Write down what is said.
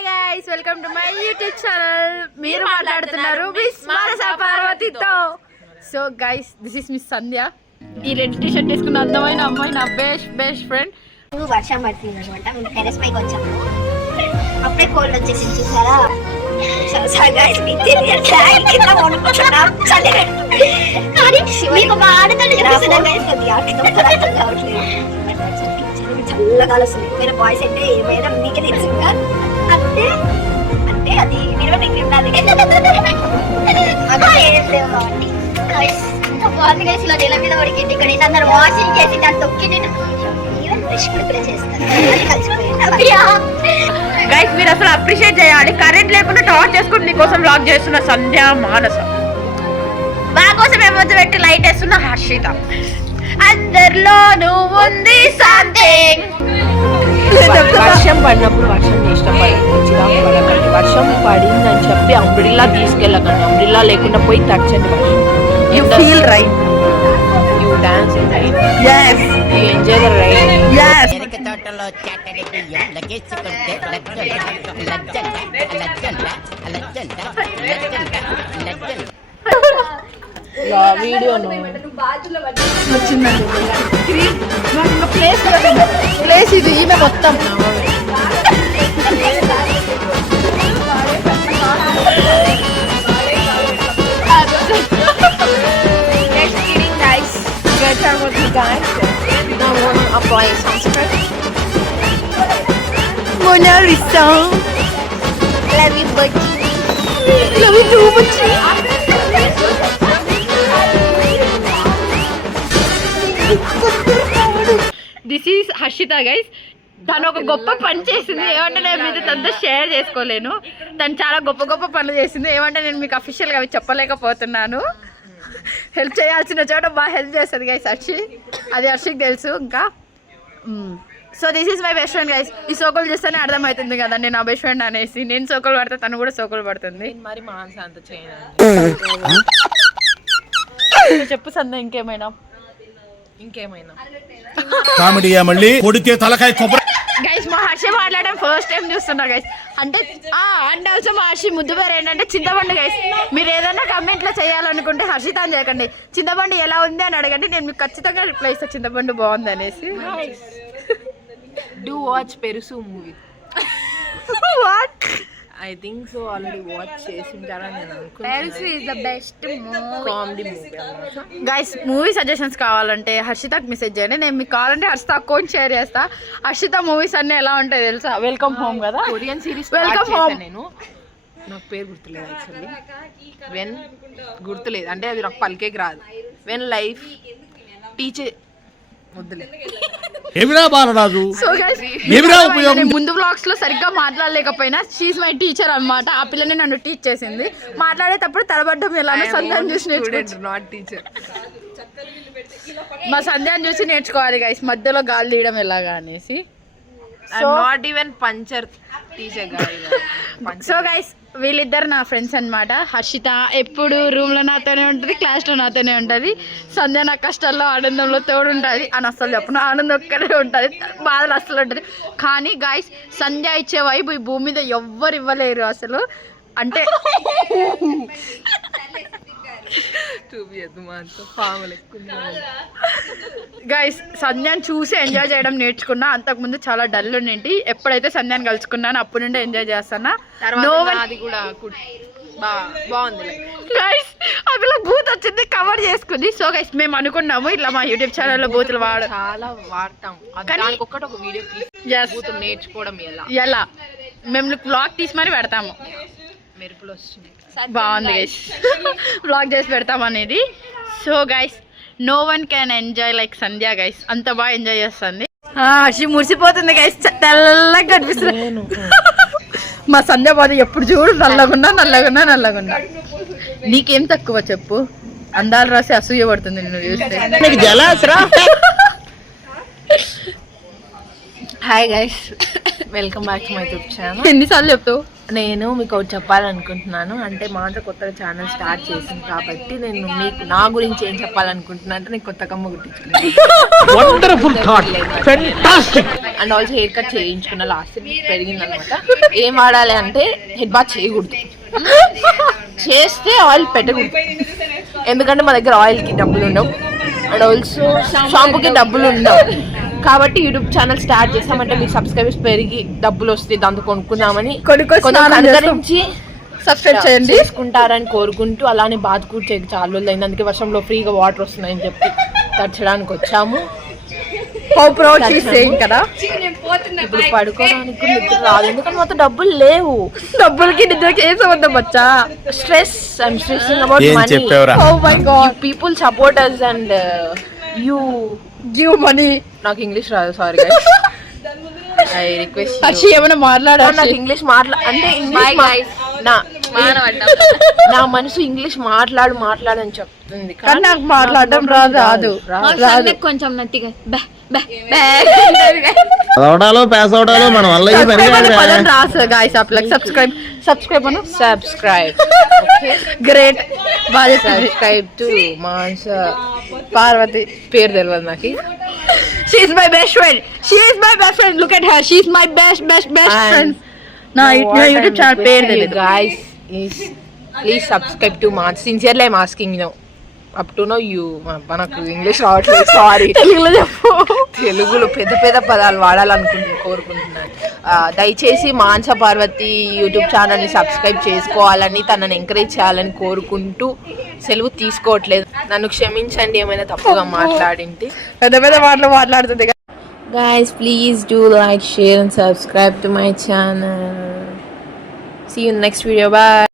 Hi guys, welcome to my YouTube channel. మీరు మాట్లాడుతున్నారు miss Manasa పార్వతితో. So guys, this is miss Sandhya. ఈ red T shirt వేసుకున్న అందమైన అమ్మాయి నా బెస్ట్ ఫ్రెండ్. వర్షం పడుతుంది అనమాట, మేము టెరెస్ పైకి వచ్చాము. అప్పుడే కోల్డ్ వచ్చేసి చూసారా. చల్లగాలి వస్తుంది. వేరే బాయ్స్ అయితే ఏమైనా మీకే తెలుసు అంటే అంటే అది మీరు మీకు ఉండాలి. బాగుంది కలిసి ఇలా నెల మీద పడికింది. ఇక్కడ అందరు వాషింగ్ చేసి దాన్ని తొక్కి ఈవెన్ బ్రష్ కూడా చేస్తారు. గైస్, మీరు అసలు అప్రిషియేట్ చేయాలి. కరెంట్ లేకుండా టార్చ్ చేసుకుని నీకోసం బ్లాగ్ చేస్తున్న సంధ్య మానస, మా కోసం ఏమొచ్చు పెట్టి లైట్ వేస్తున్న హర్షిత. అందరిలోనూ ఉంది సంథింగ్. వర్షం పడినప్పుడు వర్షం ఇష్టపడకండి. వర్షం పడిందని చెప్పి అంబ్రిల్లా తీసుకెళ్ళకండి. అంబ్రిల్లా లేకుండా పోయి తచ్చండి వర్షం. You feel right. You dance in rain. Yes. You enjoy the rain. Yes. తోటలో చాటడి బియ్యం లగేసుకుంటే వీడియో ప్లేస్ ఇది ఈమె మొత్తం. apply sunscreen. Mona Lisa. Love you, Butchie. Love you too, Butchie. This is Harshita, guys. తను ఒక గొప్ప పని చేసింది. ఏమంటే నేను మీతో తనతో షేర్ చేసుకోలేను. తను చాలా గొప్ప పనులు చేసింది. ఏమంటే నేను మీకు అఫీషియల్గా అవి చెప్పలేకపోతున్నాను. హెల్ప్ చేయాల్సిన చోట బాగా హెల్ప్ చేస్తుంది గైస్ హర్షి. అది హర్షికి తెలుసు. ఇంకా so this is my best friend guys. ఈ సోకులు చేస్తేనే అర్థమవుతుంది కదా నేను నా బెస్ట్ ఫ్రెండ్ అనేసి. నేను సోకులు పడితే తను కూడా సోకులు పడుతుంది. మరి మానస అంత చేయను. చెప్పు సంధ్య, ఇంకేమైనా కామెడీయా మళ్ళీ కొడితే తలకాయ కొబ్బరి. గైస్, మా హర్షి మాట్లాడడం ఫస్ట్ టైం చూస్తున్నా గైస్. అంటే అండ్ ఆల్సో మా హర్షి ముద్దు పేరు ఏంటంటే చింతపండు గైస్. మీరు ఏదైనా కమెంట్లో చేయాలనుకుంటే హర్షిత అని చేయకండి, చింతపండు ఎలా ఉంది అని అడగండి. నేను మీకు ఖచ్చితంగా రిప్లై ఇస్తాను చింతపండు బాగుంది అనేసి. Do watch Perusu movie. What? I think so. Already watch చేసింటారని నేను అనుకుంటున్నాను. Perusu is the best comedy movie. Guys, movie suggestions కావాలంటే హర్షితకు మెసేజ్ చేయండి. నేను మీకు కావాలంటే హర్షిత అకౌంట్ షేర్ చేస్తా. హర్షిత మూవీస్ అన్నీ ఎలా ఉంటాయి తెలుసా? వెల్కమ్ హోమ్ కదా, కొరియన్ సిరీస్ వెల్కమ్ హోమ్. నేను నాకు పేరు గుర్తులేదు యాక్చువల్లీ. వెన్ గుర్తులేదు అంటే అది నాకు పలికేకి రాదు. వెన్ లైఫ్ టీచర్ వద్దులే. ఏమిరా బాలరాజు, సో గైస్, ముందు వ్లాగ్స్ లో సరిగ్గా మాట్లాడలేకపోయినా షీఈ్ మై టీచర్ అన్నమాట. ఆ పిల్లని నన్ను టీచ్ చేసింది. మాట్లాడేటప్పుడు తలబడ్డం ఎలానో సంధ్యాన్ని చూసి నేర్చుకోవచ్చు. Not teacher. మా సంధ్యాన్ని చూసి నేర్చుకోవాలి గైస్, మధ్యలో గాలి తీయడం ఎలాగా అనేసి. Not even puncture teacher. So guys, వీళ్ళిద్దరు నా ఫ్రెండ్స్ అనమాట. హర్షిత ఎప్పుడు రూమ్లో నాతోనే ఉంటుంది, క్లాస్లో నాతోనే ఉంటుంది. సంధ్య నా కష్టాల్లో ఆనందంలో తోడు ఉంటుంది అని అస్సలు చెప్పను. ఆనందం ఒక్కడే ఉంటుంది, బాధలు అస్సలు ఉంటుంది. కానీ గైస్, సంధ్య ఇచ్చే వైపు ఈ భూమి మీద ఎవ్వరు ఇవ్వలేరు అసలు. అంటే గైస్, సంధ్యాన్ని చూసి ఎంజాయ్ చేయడం నేర్చుకున్నా. అంతకుముందు చాలా డల్ ఉండి ఎప్పుడైతే సంధ్యాన్ని కలుసుకున్నాను అప్పటి నుండి ఎంజాయ్ చేస్తానా. గైస్, అలా బూత్ వచ్చింది, కవర్ చేసుకుంది. సో గైస్, మేము అనుకున్నాము ఇట్లా మా యూట్యూబ్ ఛానల్లో బూతులు చాలా వాడతాం. ఒక్కటి ఒక వీడియో నేర్చుకోవడం ఎలా మేము వ్లాగ్ తీసి మరి పెడతాము. మెరుపులు వస్తున్నాయి, బాగుంది గైస్. వ్లాగ్ చేసి పెడతాం అనేది. So guys, no one can enjoy like Sandhya guys. అంత బాగా ఎంజాయ్ చేస్తుంది. హర్షి మురిసిపోతుంది గైస్, తెల్లగా కనిపిస్తుంది. మా సంధ్య బాధ ఎప్పుడు చూడు నల్లగున్నా. నీకేం తక్కువ చెప్పు? అందాలు రాసి అసూయ పడుతుంది నిన్ను చూస్తే. Hi guys, welcome back to my YouTube channel. ఎన్నిసార్లు చెప్తావు? నేను మీకు ఒకటి చెప్పాలనుకుంటున్నాను. అంటే మాతో కొత్తగా ఛానల్ స్టార్ట్ చేసింది కాబట్టి నేను మీకు నా గురించి ఏం చెప్పాలనుకుంటున్నా అంటే నేను కొత్త కమ్మ కుట్టించుకున్నాను. అండ్ ఆల్సో హెయిర్ కట్ చేయించుకున్న లాస్ట్ పెరిగింది అనమాట. ఏం వాడాలి అంటే హెడ్ బాత్ చేయకూడదు, చేస్తే ఆయిల్ పెట్టకూడదు. ఎందుకంటే మా దగ్గర ఆయిల్కి డబ్బులు ఉండవు అండ్ ఆల్సో షాంపూకి డబ్బులు ఉండవు. కాబట్టి యూట్యూబ్ ఛానల్ స్టార్ట్ చేసామంటే మీకు సబ్స్క్రైబర్స్ పెరిగి డబ్బులు వస్తాయి, దాంతో కొనుక్కుందామని అనుసరించి సబ్స్క్రైబ్ చేయండి చేసుకుంటారని కోరుకుంటూ, అలానే బాత్ కూడా చేయక చాలా రోజులు అయింది. అందుకే వర్షంలో ఫ్రీగా వాటర్ వస్తున్నాయని చెప్పి తచ్చడానికి వచ్చాము. కదా ఇప్పుడు పడుకోవడానికి కూడా నిద్ర రాదు, ఎందుకంటే మొత్తం డబ్బులు లేవు. డబ్బులకి నిద్రకి ఏం సంబంధం బచ్చా? Stress, I'm stressing about money. Oh my God. People support us and you give money. నాకు ఇంగ్లీష్ రాదు, sorry guys. I request Harshi ఏమైనా మాట్లాడా? నాకు ఇంగ్లీష్ అంటే ఇంగ్లీష్ నా మనసు ఇంగ్లీష్ మాట్లాడని చెప్తుంది కానీ నాకు మాట్లాడడం రాదు. కొంచెం నత్తిగా చదవడాలు పాస్ అవడాలు మన వల్ల ఈ పని కాదురా. రాసు గాయ్స్ అప్లైక్ సబ్స్క్రైబ్ అను. Subscribe great. బాగా సబ్స్క్రైబ్ టు మాన్స పార్వతి. పేరు తెలియదు నాకు. She is my best friend. Look at her. She is my best friend. నా యూట్యూబ్ ఛానల్ పేరు తెలియదు. Guys, please subscribe to Mans. Sincerely I'm asking you. Up to know you మనకు English రావట్లేదు, sorry. తెలుగులో చెప్పు. తెలుగులో పెద్ద పదాలు కోరుకుంటున్నాను. దయచేసి మాన్స పార్వతి యూట్యూబ్ ఛానల్ని సబ్స్క్రైబ్ చేసుకోవాలని, తనని ఎంకరేజ్ చేయాలని కోరుకుంటూ సెలవు తీసుకోవట్లేదు. నన్ను క్షమించండి ఏమైనా తప్పుగా మాట్లాడింటి. పెద్ద మాట్లాడుతుంది. Guys, please do like, share and subscribe to my channel. See you in the next video. Bye.